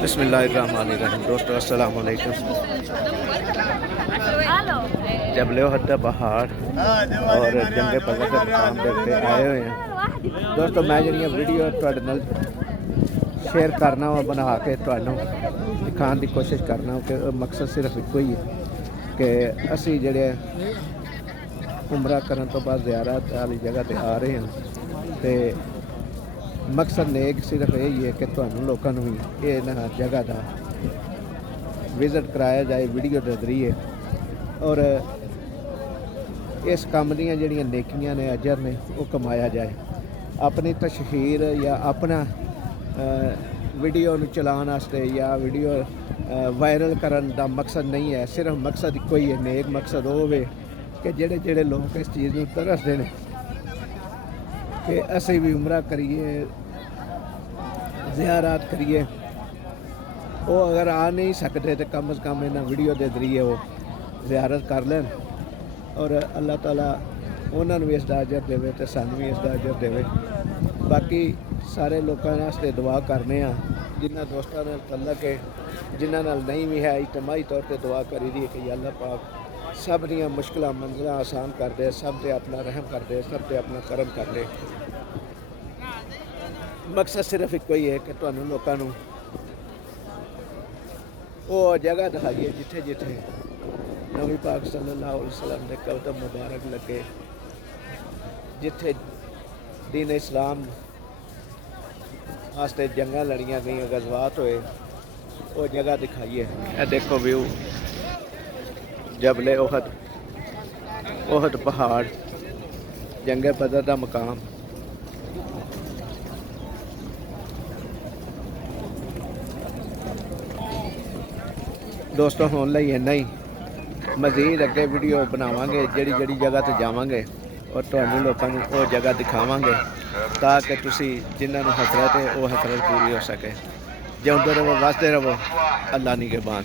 बिस्मिल्लाहिर्रहमानिर्रहीम। दोस्तों अस्सलाम वालेकुम। जबल उहद पहाड़ और जंगे पगर के मुकाम के उत्ते आए हुए हैं। दोस्तों मैं जी वीडियो तुहाडे नाल शेयर करना वा बना के तुहानू दिखाने की कोशिश करना कि मकसद सिर्फ एको ही है कि असी जिहड़े उमरा करन तो बाद ज़ियारत वाली जगह ते आ रहे हैं ते मकसद नेक सिर्फ यही है कि तुहानू लोगों को भी ये ना जगह का विजिट कराया जाए वीडियो के जरिए और इस काम दियां जिहड़ियां नेकियां ने अजर ने वो कमाया जाए। अपनी तशहीर या अपना वीडियो नू चलाने वास्ते या वीडियो वायरल करन दा मकसद नहीं है। सिर्फ मकसद एको ही है, नेक मकसद वो होवे कि जेड़े जेड़े लोग इस चीज़ नू तरसदे ने कि असी भी उमरा करिए ज़ियारत करिए, वो अगर आ नहीं सकते तो कम अज़ कम इन्हां वीडियो के जरिए वो ज़ियारत कर लें और अल्लाह ताला उन्होंने भी इसका अजर देवे तो सानू भी इसका अजर देवे। बाकी सारे लोगों वास्ते दुआ करने जिन्होंने दोस्तों नाल तल्लक है, जिन्होंने नाल नहीं भी है, इज्तमाही तौर पर दुआ करी दी कि अल्लाह पाक सब दियां मुश्किलां मंजिलां आसान कर दे, सब ते अपना रहम कर दे, सब ते अपना करम कर दे। मकसद सिर्फ एको ही है कि तुहानू लोगों को वो जगह दिखाइए जिथे जिथे नबी पाक सल्लल्लाहु अलैहि वसल्लम के कदम मुबारक लगे, जिथे दीन इस्लाम वास्ते जंगा लड़ियाँ गई, गजवात होए, वो जगह दिखाइए। यह देखो व्यू जबले उहद पहाड़ जंगे बदर का मकाम। दोस्तों होने लई इन्ना ही, मज़ीद अगे वीडियो बनावांगे जिहड़ी जिहड़ी जगह ते जावांगे और तुहानू लोगों को वो जगह दिखावांगे ताकि तुसी जिन्हां नू हसरत है वो हसरत पूरी हो सके। जिउंदे रहो, वसदे रहो, अल्लाह निगहबान।